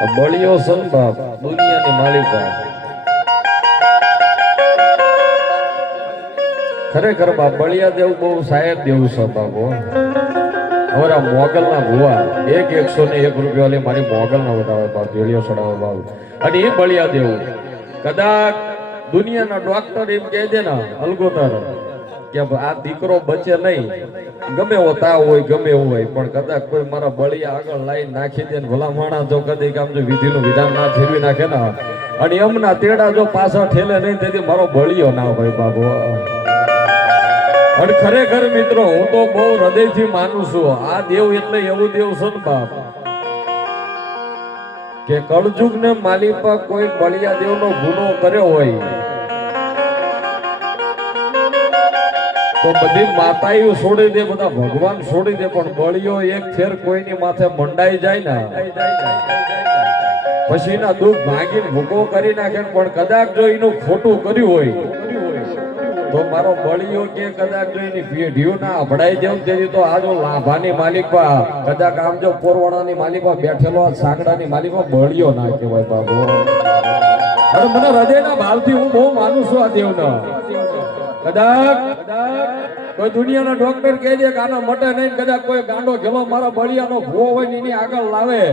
બળિયો સન બાપ દુનિયાની માલિકા ખરેખર બાપ બળિયા દેવ બહુ સાહેબ દેવું છે બાપો. અમારા મોગલ ના ભુવા 101 રૂપિયા મારી મોગલ ના વધાવે બાપ ભેળિયો ચડાવે બાપ. અને એ બળિયા દેવું કદાચ દુનિયાના ડોક્ટર એમ કહે છે ને અલગોતર કે આ દીકરો બચે નહીં, ગમે એવો તાવ હોય ગમે એવું હોય, પણ કદાચ કોઈ મારા બળિયા આગળ લાઈન નાખી દે ને ભલા માણા જો કદી આમ જો વિધિનું વિધાન ના ફેરવી નાખે ને અને એમના તેડા જો પાછા ઠેલે નહીં તેથી મારો બળિયો ના હોય બાબુ. અને ખરેખર મિત્રો હું તો બહુ હૃદયથી માનું છું આ દેવ એટલે એવું દેવ છે ને બાપ કે કળજુગ ને માલિપા કોઈ બળિયા દેવનો ગુનો કર્યો હોય તો બધી માતાઓ છોડી દે, બધા ભગવાન છોડી દે, પણ બળિયો એક ફેર કોઈની માથે મંડાઈ જાય ને પછી એના દુઃખ ભાગીને ભૂકો કરી નાખે. પણ કદાચ જો એનું ખોટું કર્યું હોય તો મારો બળિયો કે કદાચ જો એની પેઢીઓ ના અભડાઈ દેવું તેથી તો આ જો લાભાની માલિકા કદાચ આમ જો પોરવાડાની માલિકા બેઠેલો સાંકડાની માલિકા બળિયો ના કહેવાય બાબુ. અરે મને હૃદયના ભાવથી હું બહુ માનું છું આ દેવનો. કદાચ કોઈ દુનિયાના ડોક્ટર કહે છે કે આના મટે નહીં, કદાચ કોઈ ગાંડો ગેલો મારા બળિયાનો ભૂવો હોય એની આગળ લાવે,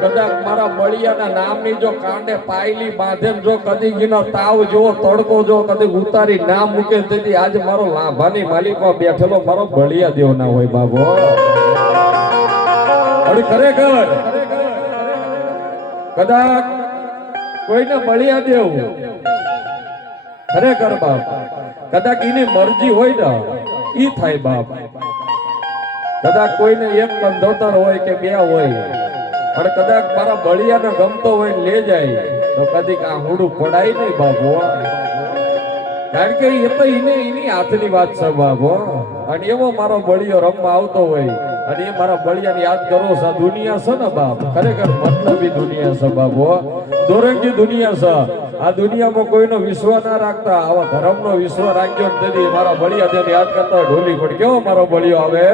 કદાચ મારા બળિયાના નામની જો કાંડે પાયલી બાંધે જો કદી ગીનો તાવ જો તડકો જો કદી ઉતારી ના મૂકે તેથી આજે મારો લાભાની માલિકો બેઠેલો મારો બળિયા દેવ ના હોય બાબો. ખરેખર કદાચ કોઈને બળિયા દેવ ખરેખર બાપ કદાચ એની મરજી હોય ને ઈ થાય બાપ. કદાચ કોઈને એક કંધોતર હોય કે બે હોય પણ કદાચ મારા બળિયાને ગમતો હોય લે જાય તો કદી આ હુડું પડાય નહીં બાબો. કારણ કે એ તો એની હાથની વાત છે બાબો. અને એવો મારો બળિયો રમવા આવતો હોય અને એ મારા બળિયાને યાદ કરો છો આ દુનિયા છે ને બાપ ખરેખર મતલબી દુનિયા છે બાબો, દોરંગી દુનિયા છે. આ દુનિયામાં કોઈનો વિશ્વાસ ના રાખતા આવા ધર્મનો વિશ્વાસ રાખ્યો તેથી મારા બળિયા તેને યાદ કરતા ઢોલી પડ કેવો મારો બળિયો આવે.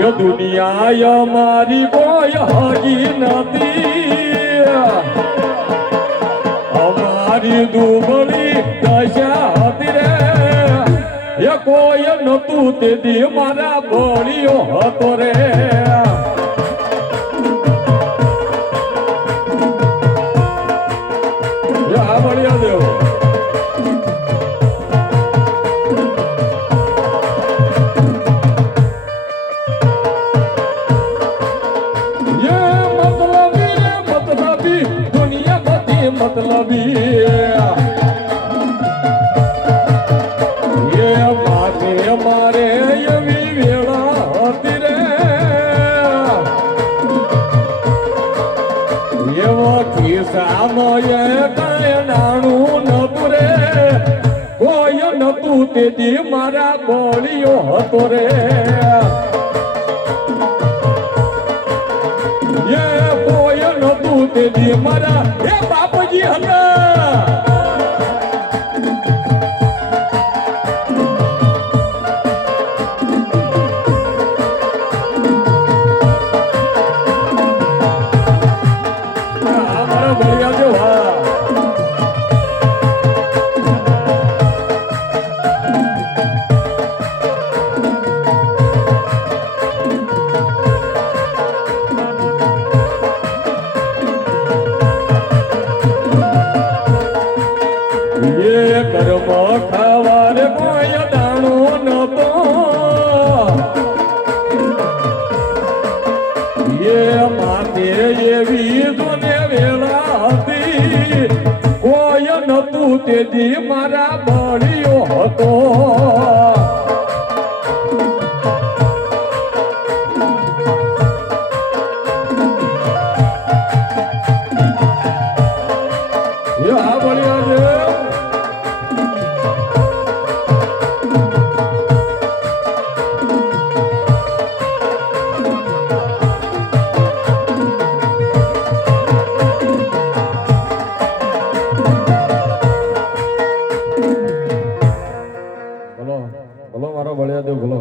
ये दुनिया हमारी कोई हगी नदी, हमारी दुबली दशा હતી રે ये કોઈ નતું તે દી મારા બળિયો હતો રે. આ બળિયો દેવ મતલબી એ માથે મારે એવી વેળા હતી રે એવા કિસ્સામાં એ કાંઈ નાણું નતું રે કોઈ નતું તેથી મારા બળિયો હતો રે. એ કોઈ નતું તેથી મારા એ બાપજી હતા. મારા બળિયા જો હા કર્મ ખાવાર કોઈ દાણો નતો એ માથે એવી દુને વેળા હતી કોઈ નતું તેથી મારા બળિયો હતો. આ બળિયો છે ભલો મારો બળિયા દેવ ભલો